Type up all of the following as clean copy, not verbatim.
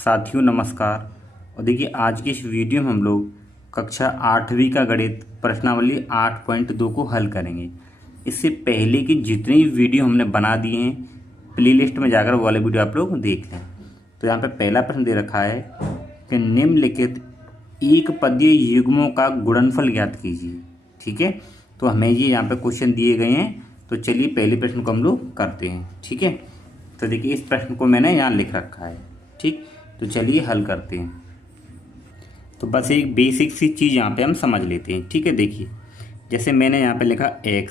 साथियों नमस्कार। और देखिए आज की इस वीडियो में हम लोग कक्षा 8वीं का गणित प्रश्नावली 8.2 को हल करेंगे। इससे पहले की जितनी वीडियो हमने बना दिए हैं प्लेलिस्ट में जाकर वो वाले वीडियो आप लोग देख लें। तो यहाँ पे पहला प्रश्न दे रखा है कि निम्नलिखित एक पदीय युग्मों का गुणनफल ज्ञात कीजिए। ठीक है, तो हमें ये यहाँ पे क्वेश्चन दिए गए हैं। तो चलिए पहले प्रश्न को हम लोग करते हैं। ठीक है, तो देखिए इस प्रश्न को मैंने यहाँ लिख रखा है। ठीक, तो चलिए हल करते हैं। तो बस एक बेसिक सी चीज़ यहाँ पे हम समझ लेते हैं। ठीक है, देखिए जैसे मैंने यहाँ पे लिखा x,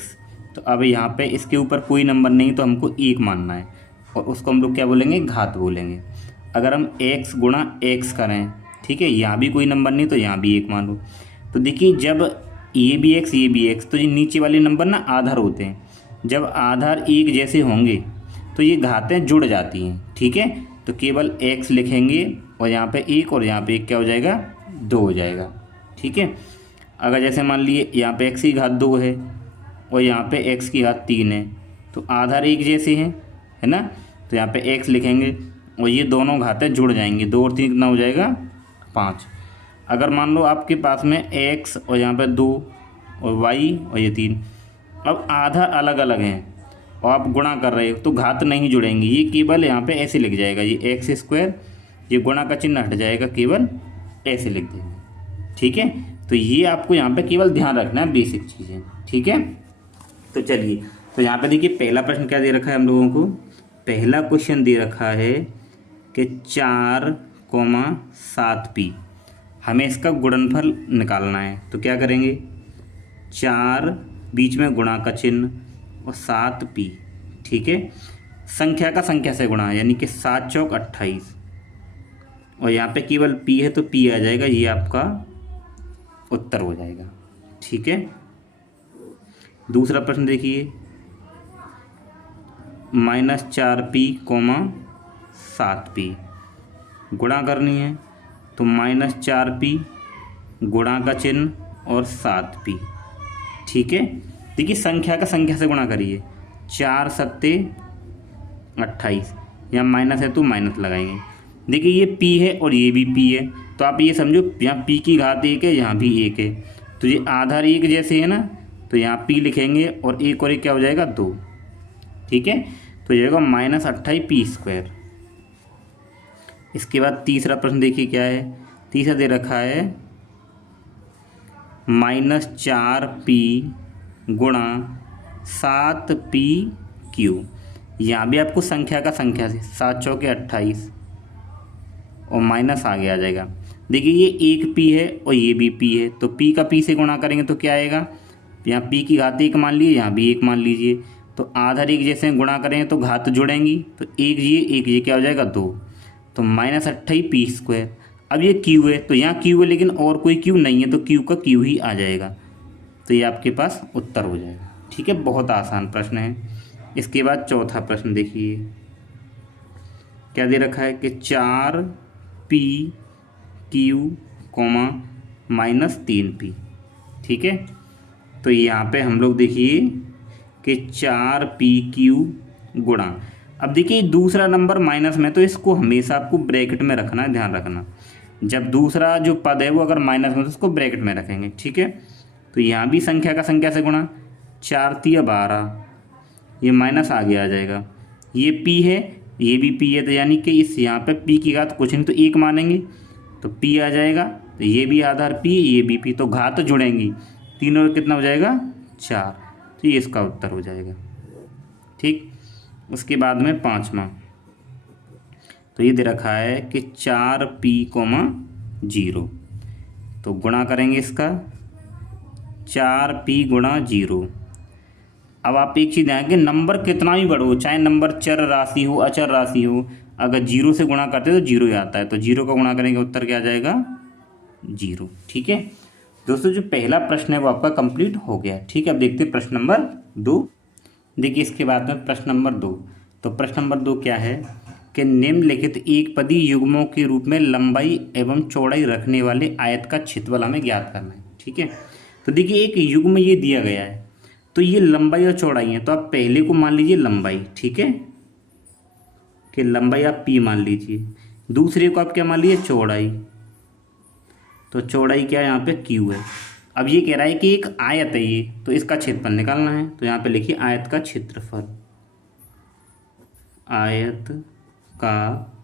तो अब यहाँ पे इसके ऊपर कोई नंबर नहीं तो हमको 1 मानना है और उसको हम लोग क्या बोलेंगे, घात बोलेंगे। अगर हम x गुणा x करें, ठीक है, यहाँ भी कोई नंबर नहीं तो यहाँ भी 1 मान लो। तो देखिए जब ये भी x तो ये नीचे वाले नंबर ना आधार होते हैं। जब आधार एक जैसे होंगे तो ये घातें जुड़ जाती हैं। ठीक है, तो केवल x लिखेंगे और यहाँ पे 1 और यहाँ पे 1 क्या हो जाएगा, 2 हो जाएगा। ठीक है, अगर जैसे मान लिए यहाँ पे x की घात 2 है और यहाँ पे x की घात 3 है तो आधार एक जैसे हैं, है ना। तो यहाँ पे x लिखेंगे और ये दोनों घातें जुड़ जाएंगी। 2 और 3 कितना हो जाएगा, 5। अगर मान लो आपके पास में x और यहाँ पे 2 और y और ये 3, अब आधार अलग अलग हैं और आप गुणा कर रहे हो तो घात नहीं जुड़ेंगी। ये केवल यहाँ पे ऐसे लिख जाएगा, ये x², ये गुणा का चिन्ह हट जाएगा, केवल ऐसे लिख देंगे। ठीक है, तो ये आपको यहाँ पे केवल ध्यान रखना है, बेसिक चीज़ें। ठीक है, तो चलिए तो यहाँ पे देखिए पहला प्रश्न क्या दे रखा है हम लोगों को। पहला क्वेश्चन दे रखा है कि 4,7p, हमें इसका गुणनफल निकालना है। तो क्या करेंगे, 4 बीच में गुणा का चिन्ह और 7p। ठीक है, संख्या का संख्या से गुणा, यानी कि 7 चौक 28 और यहाँ पे केवल p है तो p आ जाएगा, ये आपका उत्तर हो जाएगा। ठीक है, दूसरा प्रश्न देखिए, -4p, 7p गुणा करनी है। तो -4p गुणा का चिन्ह और 7p। ठीक है, देखिए संख्या का संख्या से गुणा करिए, 4 सत्ते 28, यहाँ माइनस है तो माइनस लगाएंगे। देखिए ये p है और ये भी p है, तो आप ये समझो यहाँ p की घात 1 है, यहाँ भी 1 है, तो ये आधार एक जैसे है ना, तो यहाँ p लिखेंगे और 1 और 1 क्या हो जाएगा, 2। ठीक है, तो ये जाएगा -28p²। इसके बाद तीसरा प्रश्न देखिए क्या है। तीसरा दे रखा है -4p गुणा 7pq। यहाँ भी आपको संख्या का संख्या से 7 चौके 28 और माइनस आगे आ जाएगा। देखिए ये एक p है और ये भी p है, तो p का p से गुणा करेंगे तो क्या आएगा, यहाँ p की घात 1 मान लीजिए, यहाँ भी 1 मान लीजिए। तो आधार एक जैसे गुणा करेंगे तो घात जुड़ेंगी, तो एक ये क्या हो जाएगा, 2। तो -28p²। अब ये q है तो यहाँ q है लेकिन और कोई q नहीं है तो q का q ही आ जाएगा, तो ये आपके पास उत्तर हो जाएगा। ठीक है, बहुत आसान प्रश्न है। इसके बाद चौथा प्रश्न देखिए क्या दे रखा है कि 4pq, -3p। ठीक है, तो यहाँ पे हम लोग देखिए कि 4pq गुणा, अब देखिए दूसरा नंबर माइनस में तो इसको हमेशा आपको ब्रैकेट में रखना है, ध्यान रखना। जब दूसरा जो पद है वो अगर माइनस में तो उसको ब्रैकेट में रखेंगे। ठीक है, तो यहाँ भी संख्या का संख्या से गुणा, 4 तिया 12, ये माइनस आगे आ जाएगा। ये p है, ये भी p है, तो यानी कि इस यहाँ पे p की घात कुछ नहीं तो 1 मानेंगे तो p आ जाएगा। तो ये भी आधार p, ये भी p, तो घात जुड़ेंगी, 3 और कितना हो जाएगा, 4, तो ये इसका उत्तर हो जाएगा। ठीक, उसके बाद में पाँचवा, तो ये दे रखा है कि 4p, 0, तो गुणा करेंगे इसका, 4p गुणा 0। अब आप एक चीज़ ध्यान कि नंबर कितना भी बड़ा हो, चाहे नंबर चर राशि हो अचर राशि हो, अगर 0 से गुणा करते हैं तो 0 ही आता है, तो 0 का गुणा करेंगे उत्तर क्या आ जाएगा, 0। ठीक है दोस्तों, जो पहला प्रश्न है वो आपका कंप्लीट हो गया। ठीक है, अब देखते हैं प्रश्न नंबर 2। देखिए इसके बाद में प्रश्न नंबर 2। तो प्रश्न नंबर 2 क्या है कि निम्नलिखित एक पदी युग्मों के रूप में लंबाई एवं चौड़ाई रखने वाले आयत का क्षेत्रफल हमें ज्ञात करना है। ठीक है, तो देखिए एक युग्म ये दिया गया है, तो ये लंबाई और चौड़ाई है, तो आप पहले को मान लीजिए लंबाई। ठीक है, कि लंबाई आप p मान लीजिए, दूसरे को आप क्या मान लीजिए, चौड़ाई। तो चौड़ाई क्या है यहाँ पे, क्यू है। अब ये कह रहा है कि एक आयत है ये, तो इसका क्षेत्रफल निकालना है। तो यहाँ पे लिखिए आयत का क्षेत्रफल, आयत का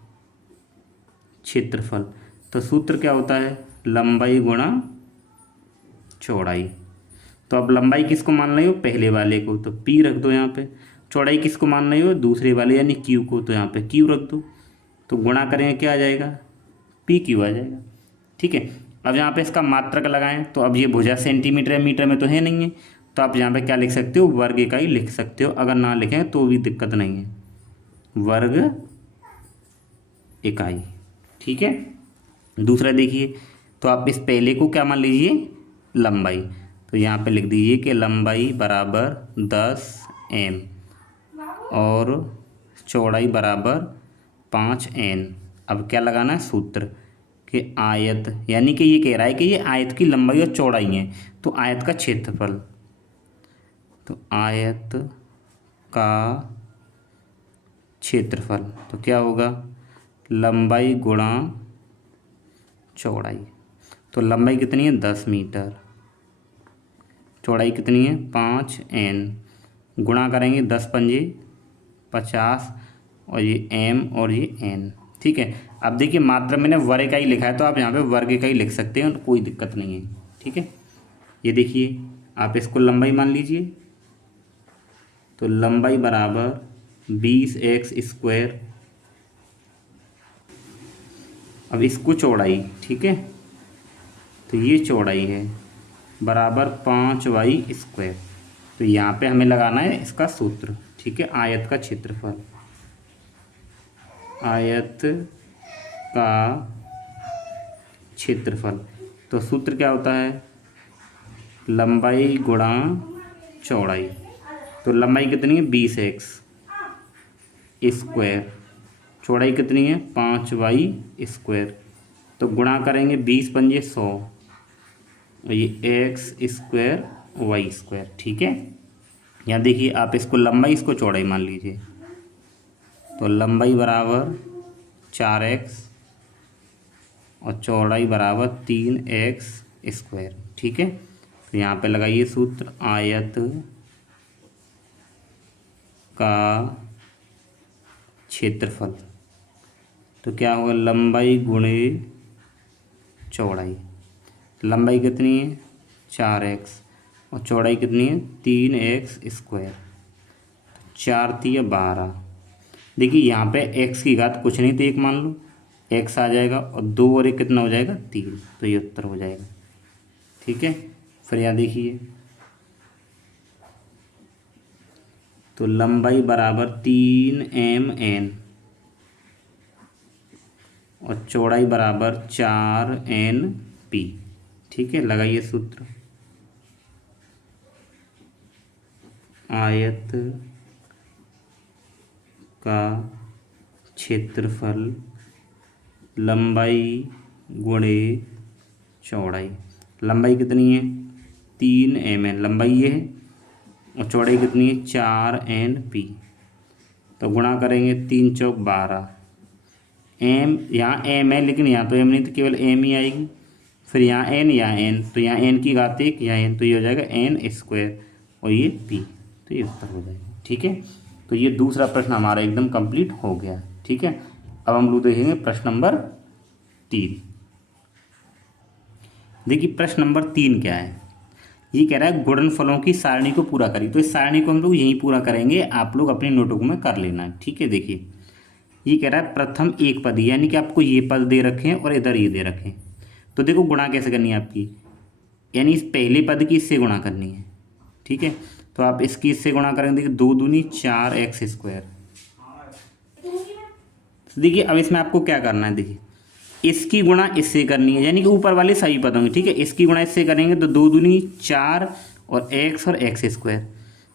क्षेत्रफल। तो सूत्र क्या होता है, लंबाई गुणा चौड़ाई। तो अब लंबाई किसको मान रहे हो, पहले वाले को, तो पी रख दो यहाँ पे। चौड़ाई किसको मान रहे हो, दूसरे वाले यानी क्यू को, तो यहाँ पे क्यू रख दो। तो गुणा करेंगे क्या आ जाएगा, पी क्यू आ जाएगा। ठीक है। अब यहाँ पे इसका मात्रक लगाएं, तो अब ये भुजा सेंटीमीटर या मीटर में तो है नहीं है, तो आप यहाँ पे क्या लिख सकते हो, वर्ग इकाई लिख सकते हो। अगर ना लिखें तो भी दिक्कत नहीं है, वर्ग इकाई। ठीक है। दूसरा देखिए, तो आप इस पहले को क्या मान लीजिए, लंबाई। तो यहाँ पे लिख दीजिए कि लंबाई बराबर 10 m और चौड़ाई बराबर 5 n। अब क्या लगाना है, सूत्र कि आयत, यानी कि ये कह रहा है कि ये आयत की लंबाई और चौड़ाई है, तो आयत का क्षेत्रफल। तो आयत का क्षेत्रफल तो क्या होगा, लंबाई गुणा चौड़ाई। तो लंबाई कितनी है, 10 मीटर, चौड़ाई कितनी है, 5 n। गुणा करेंगे 10 पंजे 50 और ये m और ये n। ठीक है। अब देखिए मात्रा मैंने वर्ग इकाई लिखा है, तो आप यहाँ पे वर्ग इकाई लिख सकते हैं, कोई दिक्कत नहीं है। ठीक है। ये देखिए आप इसको लंबाई मान लीजिए, तो लंबाई बराबर 20x²। अब इसको चौड़ाई, ठीक है, तो ये चौड़ाई है बराबर 5y²। तो यहाँ पे हमें लगाना है इसका सूत्र। ठीक है। आयत का क्षेत्रफल, आयत का क्षेत्रफल। तो सूत्र क्या होता है, लंबाई गुणा चौड़ाई। तो लंबाई कितनी है, 20x², चौड़ाई कितनी है, 5y²। तो गुणा करेंगे 20 पंजे 100 और ये x² y²। ठीक है। यहाँ देखिए आप इसको लंबाई, इसको चौड़ाई मान लीजिए। तो लंबाई बराबर 4x और चौड़ाई बराबर 3x²। ठीक है। तो यहाँ पे लगाइए सूत्र, आयत का क्षेत्रफल। तो क्या होगा, लंबाई गुणे चौड़ाई। लंबाई कितनी है, 4x और चौड़ाई कितनी है, 3x²। 4 3 12। देखिए यहाँ पे x की घात कुछ नहीं तो 1 मान लो, x आ जाएगा और 2 और 1 कितना हो जाएगा, 3। तो ये उत्तर हो जाएगा। ठीक है। फिर यहाँ देखिए, तो लंबाई बराबर 3mn और चौड़ाई बराबर 4np। ठीक है। लगाइए सूत्र, आयत का क्षेत्रफल लंबाई गुणे चौड़ाई। लंबाई कितनी है, 3mn, लंबाई ये है, और चौड़ाई कितनी है, 4np। तो गुणा करेंगे 3 चौक 12। m, यहाँ m है लेकिन यहाँ तो m नहीं, तो केवल m ही आएगी। फिर यहाँ n, यहाँ n, तो यहाँ n की घात 1, यहाँ n, तो ये हो जाएगा n² और ये p। तो ये उत्तर हो जाएगा। ठीक है। तो ये दूसरा प्रश्न हमारा एकदम कंप्लीट हो गया। ठीक है। अब हम लोग देखेंगे प्रश्न नंबर 3। देखिए प्रश्न नंबर 3 क्या है, ये कह रहा है गुणनफलों की सारणी को पूरा करिए। तो इस सारणी को हम लोग यहीं पूरा करेंगे, आप लोग अपनी नोटबुक में कर लेना। ठीक है। देखिए ये कह रहा है प्रथम एक पद, यानी कि आपको ये पद दे रखे हैं और इधर ये दे रखे हैं। तो देखो गुणा कैसे करनी है आपकी, यानी इस पहले पद की इससे गुणा करनी है। ठीक है। तो आप इसकी इससे गुणा करेंगे, देखिए 2 दूनी 4x²। देखिए अब इसमें आपको क्या करना है, देखिए इसकी गुणा इससे करनी है, यानी कि ऊपर वाले सभी पद होंगे। ठीक है। इसकी गुणा इससे करेंगे तो 2 दूनी 4 और x और x²।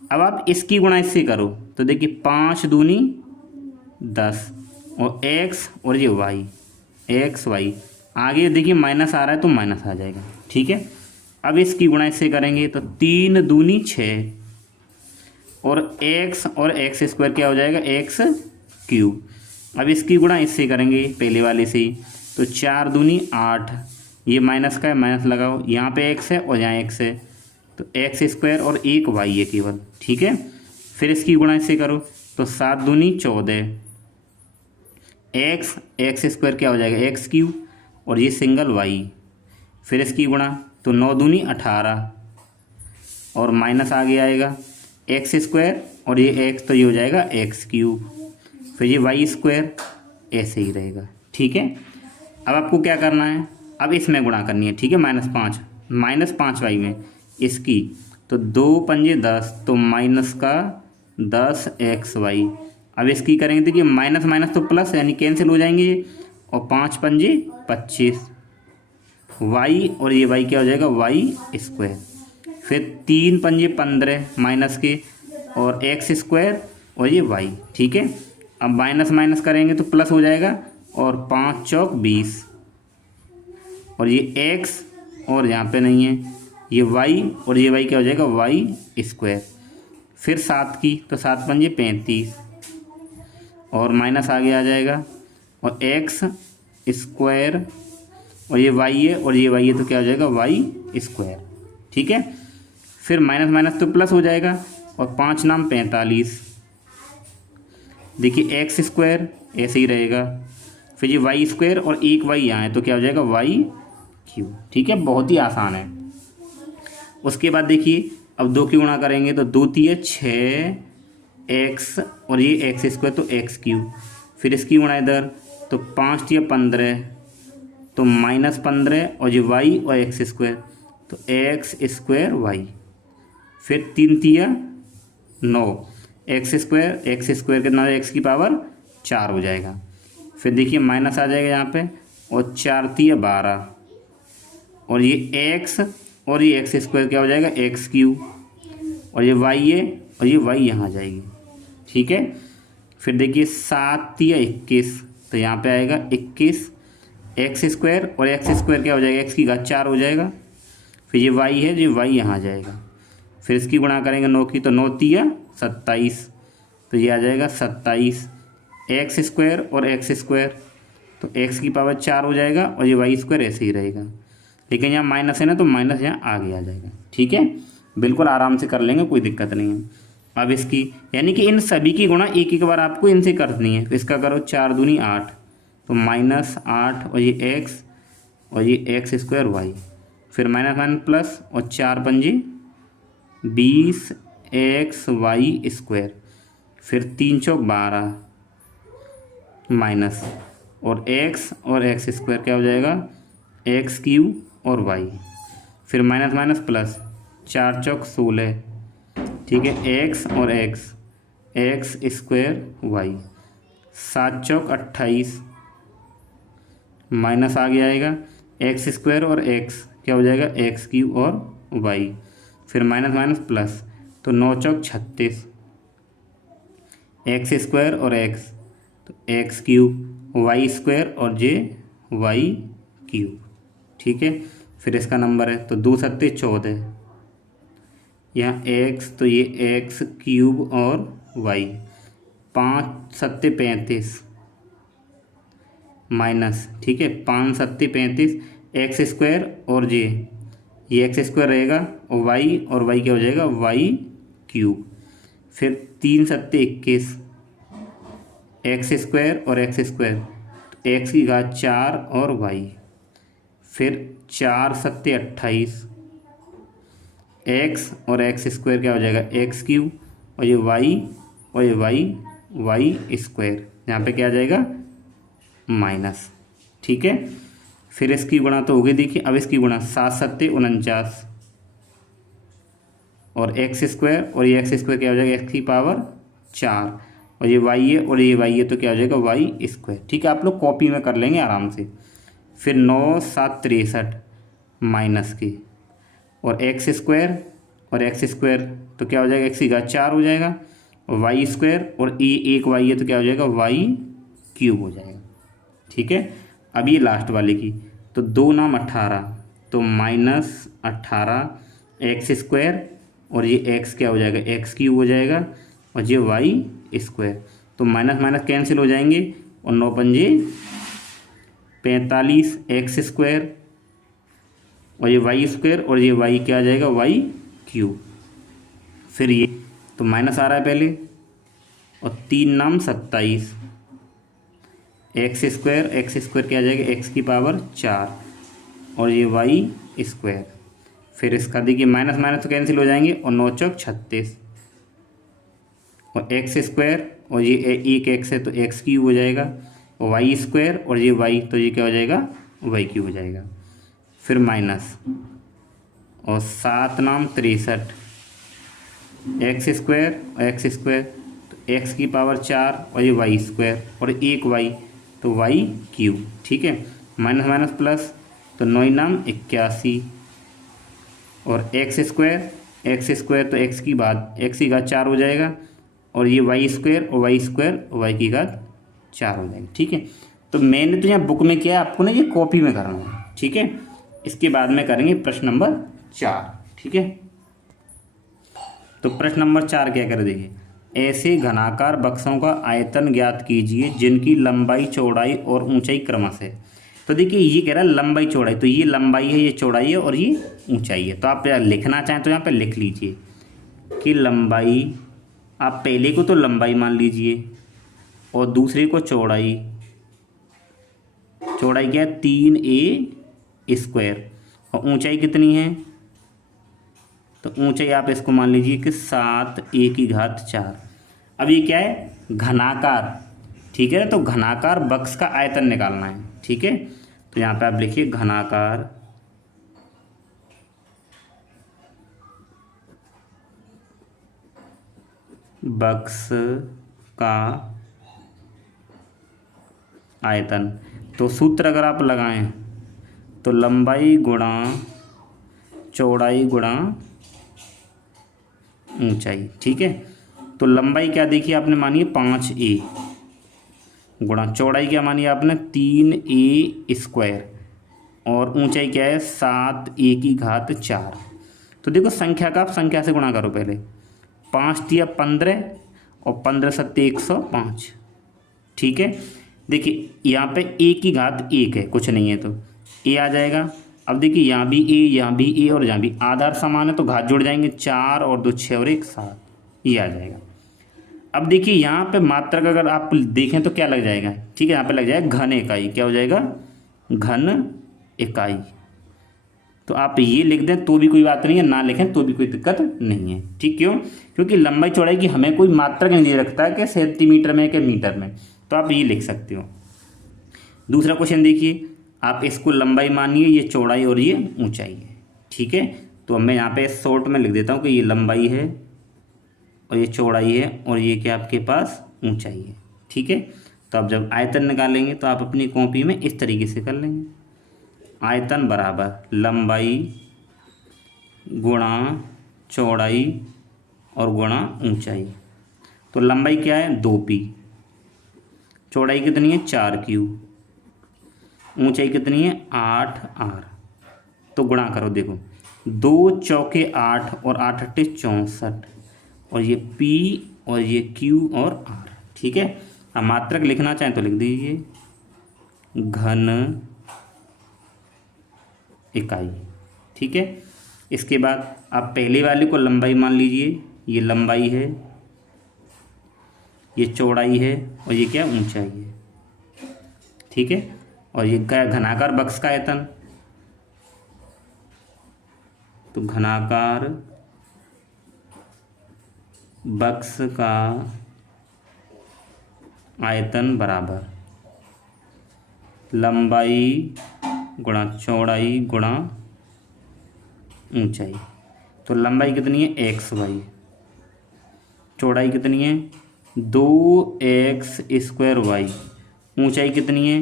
अब आप इसकी गुणा इससे करो तो देखिए 5 दूनी 10 और x और ये y, x y। आगे देखिए माइनस आ रहा है तो माइनस आ जाएगा। ठीक है। अब इसकी गुणा इससे करेंगे तो 3 दूनी 6 और x और x² क्या हो जाएगा, x³ अब इसकी गुणा इससे करेंगे पहले वाले से ही, तो 4 दूनी 8, ये माइनस का है, माइनस लगाओ, यहाँ पे x है और यहाँ x है, तो एक्स स्क्वायर और एक y है केवल, ठीक है। फिर इसकी गुणा इससे करो, तो 7 दूनी 14, एक्स स्क्वायर क्या हो जाएगा एक्स क्यूब, और ये सिंगल y, फिर इसकी गुणा, तो 9 दूनी 18, और माइनस आगे आएगा एक्स स्क्वायर और ये एक्स, तो ये हो जाएगा एक्स क्यूब, फिर ये वाई स्क्वायर, ऐसे ही रहेगा, ठीक है। अब आपको क्या करना है, अब इसमें गुणा करनी है, ठीक है, -5 में इसकी, तो 2 पंजे 10, तो माइनस का 10xy। अब इसकी करेंगे, देखिए माइनस माइनस तो प्लस, यानी कैंसिल हो जाएंगे ये, और 5 पंजे 25, y और ये y क्या हो जाएगा वाई स्क्वायर, फिर 3 पंजे 15 माइनस के, और एक्स स्क्वायर और ये y, ठीक है। अब माइनस माइनस करेंगे तो प्लस हो जाएगा, और 5 चौक 20, और ये x और यहाँ पे नहीं है, ये y और ये y क्या हो जाएगा वाई स्क्वायर, फिर 7 की, तो 7 पंजे 35, और माइनस आगे आ जाएगा, और एक्स स्क्वायर और ये y है और ये y है, तो क्या हो जाएगा वाई स्क्वायर, ठीक है। फिर माइनस माइनस तो प्लस हो जाएगा, और 5 नाम 45, देखिए एक्स स्क्वायर ऐसे ही रहेगा, फिर ये वाई स्क्वायर और एक y यहाँ है, तो क्या हो जाएगा वाई क्यूब, ठीक है, बहुत ही आसान है। उसके बाद देखिए अब 2 की गुणा करेंगे, तो 2 तिये 6x और ये एक्स स्क्वायर, तो एक्स क्यूब, फिर इसकी गुणा इधर, तो 5 तिये 15, तो -15, और ये y और एक्स स्क्वायर, तो एक्स स्क्वायर वाई, फिर 3 तिया 9, एक्स स्क्वायर कितना है, एक्स की पावर 4 हो जाएगा, फिर देखिए माइनस आ जाएगा यहाँ पे, और 4 तिया 12, और ये x और ये एक्स स्क्वायर क्या हो जाएगा एक्स क्यूब, और ये y है और ये y यहाँ आ जाएगी, ठीक है। फिर देखिए 7 तिया 21, तो यहाँ पे आएगा 21, एक्स स्क्वायर और एक्स स्क्वायर क्या हो जाएगा एक्स की घात 4 हो जाएगा, फिर ये y है, ये y यहाँ आ जाएगा, फिर इसकी गुणा करेंगे 9 की, तो 9 तिया 27, तो ये आ जाएगा 27, एक्स स्क्वायर और एक्स स्क्वायर, तो एक्स की पावर 4 हो जाएगा, और ये वाई स्क्वायर ऐसे ही रहेगा, लेकिन यहाँ माइनस है ना, तो माइनस यहाँ आगे आ जाएगा, ठीक है। बिल्कुल आराम से कर लेंगे, कोई दिक्कत नहीं है। अब इसकी यानी कि इन सभी की गुणा एक एक बार आपको इनसे करनी है, तो इसका करो 4 दूनी 8, तो -8, और ये एक्स और ये एक्स स्क्वायर वाई, फिर माइनस माइनस प्लस, और 4 पंजे 20 एक्स वाई स्क्वायर, फिर 3 चौक 12 माइनस, और एक्स स्क्वायर क्या हो जाएगा एक्स क्यूब और वाई, फिर माइनस माइनस प्लस, 4 चौक 16, ठीक है, एक्स और एक्स स्क्वायर वाई, 7 चौक 28, माइनस आगे आएगा, एक्स स्क्वायर और एक्स क्या हो जाएगा एक्स क्यूब और वाई, फिर माइनस माइनस प्लस, तो 9 चौक 36, एक्स स्क्वायर और एक्स, तो एक्स क्यूब, वाई स्क्वायर और जे वाई क्यूब, ठीक है। फिर इसका नंबर है, तो 2 सत्ते 14, यहाँ एक्स, तो ये एक्स क्यूब और वाई, 5 सत्ते 35 माइनस, ठीक है, 5 सत्ते 35, एक्स स्क्वायर और जे, ये एक्स स्क्वायर रहेगा, और वाई क्या हो जाएगा वाई क्यूब, फिर 3 सत्ते 21, एक्स स्क्वायर और एक्स स्क्वायर, तो एक्स की घात 4 और वाई, फिर 4 सत्ते 28, एक्स और एक्स स्क्वायर क्या हो जाएगा एक्स क्यूब, और ये वाई स्क्वायर, यहाँ पे क्या आ जाएगा माइनस, ठीक है। फिर इसकी गुणा तो हो गई, देखिए अब इसकी गुणा 7 सत्ते 49, और एक्स स्क्वायर और ये एक्स स्क्वायर क्या हो जाएगा एक्स की पावर 4, और ये वाई है और ये वाई है, तो क्या हो जाएगा वाई स्क्वायर, ठीक है। आप लोग कॉपी में कर लेंगे आराम से। फिर 9 7 63 माइनस की, और एक्स स्क्वायर और एक्स स्क्वायर, तो क्या हो जाएगा एक्स की घात 4 हो जाएगा, और वाई स्क्वायर और ये एक वाई है, तो क्या हो जाएगा वाई क्यूब हो जाएगा, ठीक है। अब ये लास्ट वाले की, तो 2 नाम 18, तो -18 एक्स स्क्वायर और ये एक्स क्या हो जाएगा एक्स क्यूब हो जाएगा, और ये वाई स्क्वायर, तो माइनस माइनस कैंसिल हो जाएंगे, और 9 पंजे 45 एक्स स्क्वायर और ये वाई स्क्वायर और ये वाई क्या आ जाएगा वाई क्यूब। फिर ये तो माइनस आ रहा है पहले और 3 नाम 27 एक्स स्क्वायर क्या आ जाएगा एक्स की पावर 4 और ये वाई स्क्वायर। फिर इसका देखिए माइनस माइनस तो कैंसिल हो जाएंगे और 9 चौक 36 और एक्स स्क्वायर और ये एक एक्स है तो एक्स क्यूब हो जाएगा और वाई स्क्वायर और ये वाई तो ये क्या हो जाएगा वाई क्यूब हो जाएगा। फिर माइनस और 7 नाम 63 एक्स स्क्वायर तो एक्स की पावर 4 और ये वाई स्क्वायर और एक वाई तो वाई क्यूब। ठीक है, माइनस माइनस प्लस तो 9 नाम 81 और एक्स स्क्वायर तो एक्स की घात 4 हो जाएगा और ये वाई स्क्वायर और वाई की घात 4 हो जाएगी। ठीक है, तो मैंने तो यहाँ बुक में किया है, आपको ना ये कॉपी में करना है। ठीक है, इसके बाद में करेंगे प्रश्न नंबर 4। ठीक है, तो प्रश्न नंबर 4 क्या कर देखिए, ऐसे घनाकार बक्सों का आयतन ज्ञात कीजिए जिनकी लंबाई चौड़ाई और ऊंचाई क्रमशः है। तो देखिए ये कह रहा है लंबाई चौड़ाई, तो ये लंबाई है, ये चौड़ाई है और ये ऊंचाई है। तो आप लिखना चाहें तो यहाँ पे लिख लीजिए कि लंबाई, आप पहले को तो लंबाई मान लीजिए और दूसरे को चौड़ाई क्या है 3a स्क्वायर और ऊंचाई कितनी है, तो ऊंचाई आप इसको मान लीजिए कि 7a की घात 4। अब ये क्या है घनाकार, ठीक है, तो घनाकार बक्स का आयतन निकालना है। ठीक है, तो यहाँ पे आप लिखिए घनाकार बक्स का आयतन। तो सूत्र अगर आप लगाएं तो लंबाई गुणा चौड़ाई गुणा ऊंचाई। ठीक है, तो लंबाई क्या देखिए आपने मानी है 5a गुणा चौड़ाई क्या मानी आपने 3a स्क्वायर और ऊंचाई क्या है 7a की घात 4। तो देखो संख्या का आप संख्या से गुणा करो पहले, 5 तिया 15 और 15 सत्ते 105। ठीक है, देखिए यहाँ पे a की घात 1 है, कुछ नहीं है तो a आ जाएगा। अब देखिए यहाँ भी a और यहाँ भी आधार समान है तो घात जुड़ जाएंगे, 4 और 2 6 और 1 7, ये आ जाएगा। अब देखिए यहाँ पे मात्रक अगर आप देखें तो क्या लग जाएगा, ठीक है, यहाँ पे लग जाएगा घन इकाई, क्या हो जाएगा घन इकाई। तो आप ये लिख दें तो भी कोई बात नहीं है, ना लिखें तो भी कोई दिक्कत नहीं है। ठीक, क्यों, क्योंकि लंबाई चौड़ाई की हमें कोई मात्रक नहीं रखता है कि सेंटीमीटर में कि मीटर में, तो आप ये लिख सकते हो। दूसरा क्वेश्चन देखिए, आप इसको लंबाई मानिए, ये चौड़ाई और ये ऊंचाई है। ठीक है, तो मैं यहाँ पे शॉर्ट में लिख देता हूँ कि ये लंबाई है और ये चौड़ाई है और ये क्या आपके पास ऊंचाई है। ठीक है, तो अब जब आयतन निकालेंगे तो आप अपनी कॉपी में इस तरीके से कर लेंगे, आयतन बराबर लंबाई गुणा चौड़ाई और गुणा ऊंचाई। तो लंबाई क्या है 2p, चौड़ाई कितनी है 4q, ऊंचाई कितनी है 8r। तो गुणा करो, देखो 2 चौके 8 और 8 अट्ठे 64 और ये p और ये q और r। ठीक है, अब मात्रक लिखना चाहें तो लिख दीजिए घन इकाई। ठीक है, इसके बाद आप पहले वाले को लंबाई मान लीजिए, ये लंबाई है, ये चौड़ाई है और ये क्या ऊंचाई है। ठीक है, और ये क्या घनाकार बक्स का आयतन, तो घनाकार बक्स का आयतन बराबर लंबाई गुणा चौड़ाई गुणा ऊंचाई। तो लंबाई कितनी है xy, चौड़ाई कितनी है 2x स्क्वायर y, ऊंचाई कितनी है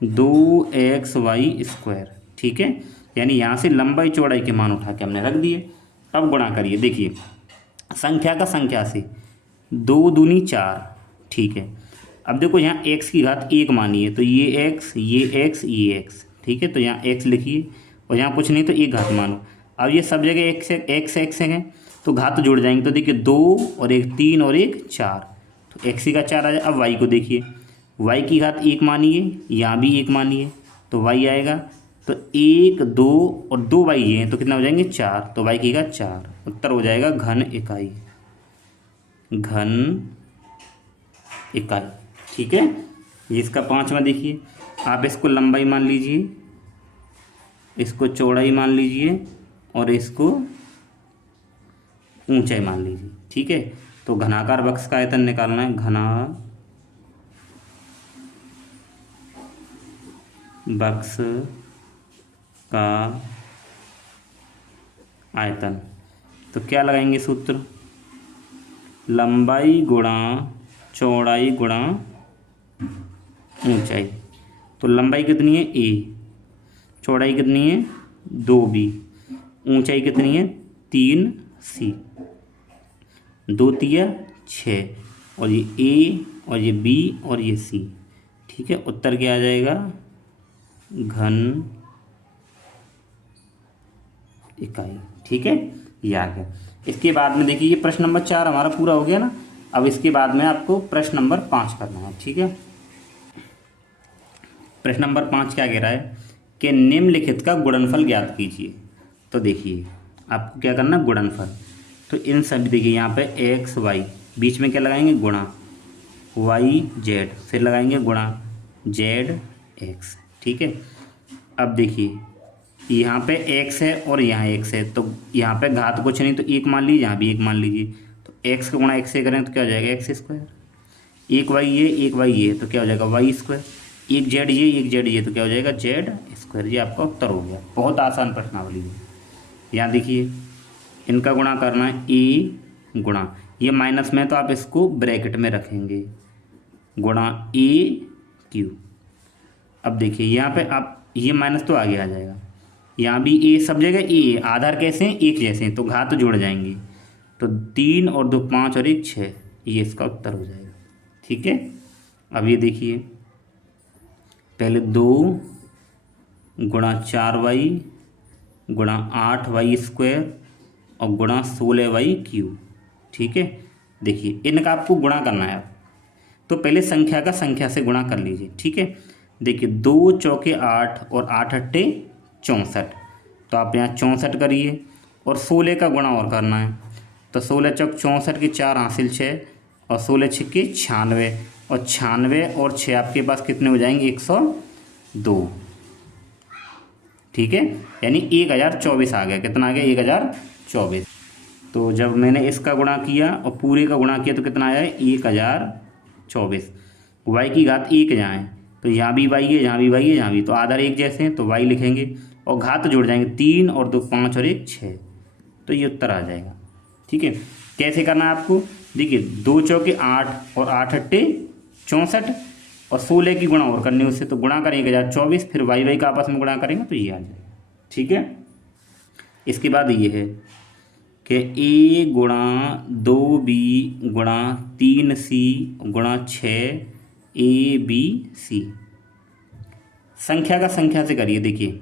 2xy स्क्वायर। ठीक है, यानी यहाँ से लंबाई चौड़ाई के मान उठा के हमने रख दिए। अब गुणा करिए, देखिए संख्या का संख्या से 2 दूनी 4। ठीक है, अब देखो यहाँ x की घात 1 मानी है तो ये x ये x ये x। ठीक है, तो यहाँ x लिखिए और यहाँ कुछ नहीं तो एक घात मानो। अब ये सब जगह x है तो घात जुड़ जाएंगे, तो देखिए 2 और 1 3 और 1 4, तो x का 4 आ जाए। अब y को देखिए, y की घात 1 मानिए, यहाँ भी 1 मानिए, तो y आएगा। तो 1 2 और 2 y ये हैं तो कितना हो जाएंगे 4, तो y की घात 4, उत्तर हो जाएगा घन इकाई, घन इकाई। ठीक है, ये इसका 5वां देखिए। आप इसको लंबाई मान लीजिए, इसको चौड़ाई मान लीजिए और इसको ऊंचाई मान लीजिए। ठीक है, तो घनाकार बक्स का आयतन निकालना है, घना बक्स का आयतन। तो क्या लगाएंगे सूत्र, लंबाई गुणा चौड़ाई गुणा ऊंचाई। तो लंबाई कितनी है a, चौड़ाई कितनी है 2b, ऊंचाई कितनी है 3c, 2 तिया 6, और ये a और ये b और ये c। ठीक है, उत्तर क्या आ जाएगा, घन इकाई। ठीक है, ये आ गया। इसके बाद में देखिए, ये प्रश्न नंबर 4 हमारा पूरा हो गया ना। अब इसके बाद में आपको प्रश्न नंबर 5 करना है। ठीक है, प्रश्न नंबर 5 क्या कह रहा है कि निम्नलिखित का गुणनफल ज्ञात कीजिए। तो देखिए आपको क्या करना, गुणनफल। तो इन सभी देखिए यहाँ पे एक्स वाई, बीच में क्या लगाएंगे गुणा, वाई जेड, फिर लगाएंगे गुणा जेड एक्स। ठीक है, अब देखिए यहाँ पे x है और यहाँ x है, तो यहाँ पे घात कुछ नहीं, तो 1 मान लीजिए, यहाँ भी 1 मान लीजिए। तो x का गुणा x से करें तो क्या हो जाएगा एक्स स्क्वायर, 1 y ये 1 y ये, तो क्या हो जाएगा वाई स्क्वायर, 1 z ये 1 z ये, तो क्या हो जाएगा जेड स्क्वायर। ये आपका उत्तर हो गया। बहुत आसान प्रश्नावली है। यहाँ देखिए इनका गुणा करना है a गुणा, ये माइनस में तो आप इसको ब्रैकेट में रखेंगे, गुणा a क्यू। अब देखिए यहाँ पे आप ये माइनस तो आगे आ जाएगा, यहाँ भी ए, सब जगह ए, आधार कैसे हैं एक जैसे हैं, तो घात जुड़ जाएंगे, तो 3 और 2 5 और 1 6, ये इसका उत्तर हो जाएगा। ठीक है, अब ये देखिए पहले 2 गुणा 4y गुणा 8y स्क्वायर और गुणा 16y क्यूब। ठीक है, देखिए इनका आपको गुणा करना है। तो पहले संख्या का संख्या से गुणा कर लीजिए। ठीक है, देखिए 2 चौके 8 और 8 अट्ठे 64, तो आप यहाँ 64 करिए, और 16 का गुणा और करना है। तो 16 चौक 64 के 4 हासिल 6, और 16 छिक्के 96, और 96 और 6 आपके पास कितने हो जाएंगे 102। ठीक है, यानी 1024 आ गया। कितना आ गया 1024। तो जब मैंने इसका गुणा किया और पूरे का गुणा किया तो कितना आया है 1024। वाई की घात 1 यहाँ है, तो यहाँ भी वाई है, यहाँ भी वाई है, यहाँ भी, तो आधार एक जैसे हैं तो वाई लिखेंगे, और घात जोड़ जाएंगे 3 और 2 5 और 1 6, तो ये उत्तर आ जाएगा। ठीक है, कैसे करना है आपको, देखिए 2 चौके 8 और 8 अट्ठे 64, और 16 की गुणा और करनी उससे, तो गुणा करेंगे 1024, फिर वाई वाई का आपस में गुणा करेंगे तो ये आ जाएगा। ठीक है, इसके बाद ये है कि a गुणा 2b गुणा 3c गुणा 6abc। संख्या का संख्या से करिए। देखिए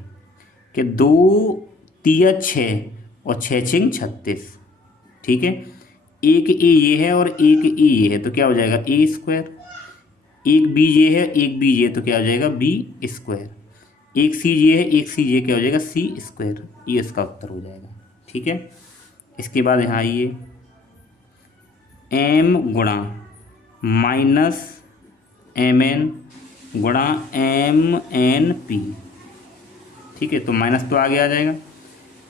कि 2 तिया 6 और 6 छिंग 36। ठीक है, एक ए ये है और एक ए ये है, तो क्या हो जाएगा ए स्क्वायर, एक बी ये है एक बी ये, तो क्या हो जाएगा बी स्क्वायर, एक सी ये है एक सी ये, क्या हो जाएगा सी स्क्वायर। ये इसका उत्तर हो जाएगा। ठीक है, इसके बाद यहाँ आइए एम गुणा माइनस एम एन गुणा एम एन पी। ठीक है, तो माइनस तो आगे आ जाएगा,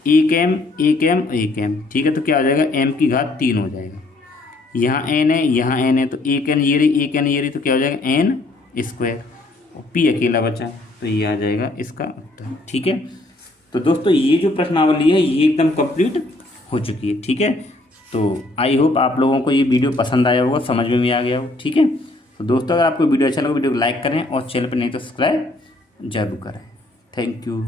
एक एम एक एम एक एम। ठीक है, तो क्या हो जाएगा एम की घात 3 हो जाएगा, यहाँ एन है यहाँ एन है, तो एक एन ये रही एक एन ये रही, तो क्या हो जाएगा एन स्क्वायर, और पी अकेला बचा, तो ये आ जाएगा इसका उत्तर। ठीक है, तो दोस्तों ये जो प्रश्नावली है ये एकदम कंप्लीट हो चुकी है। ठीक है, तो आई होप आप लोगों को ये वीडियो पसंद आया होगा, समझ में भी आ गया हो। ठीक है, तो दोस्तों अगर आपको वीडियो अच्छा लगा वीडियो को लाइक करें, और चैनल पर नहीं तो सब्सक्राइब जरूर करें। Thank you.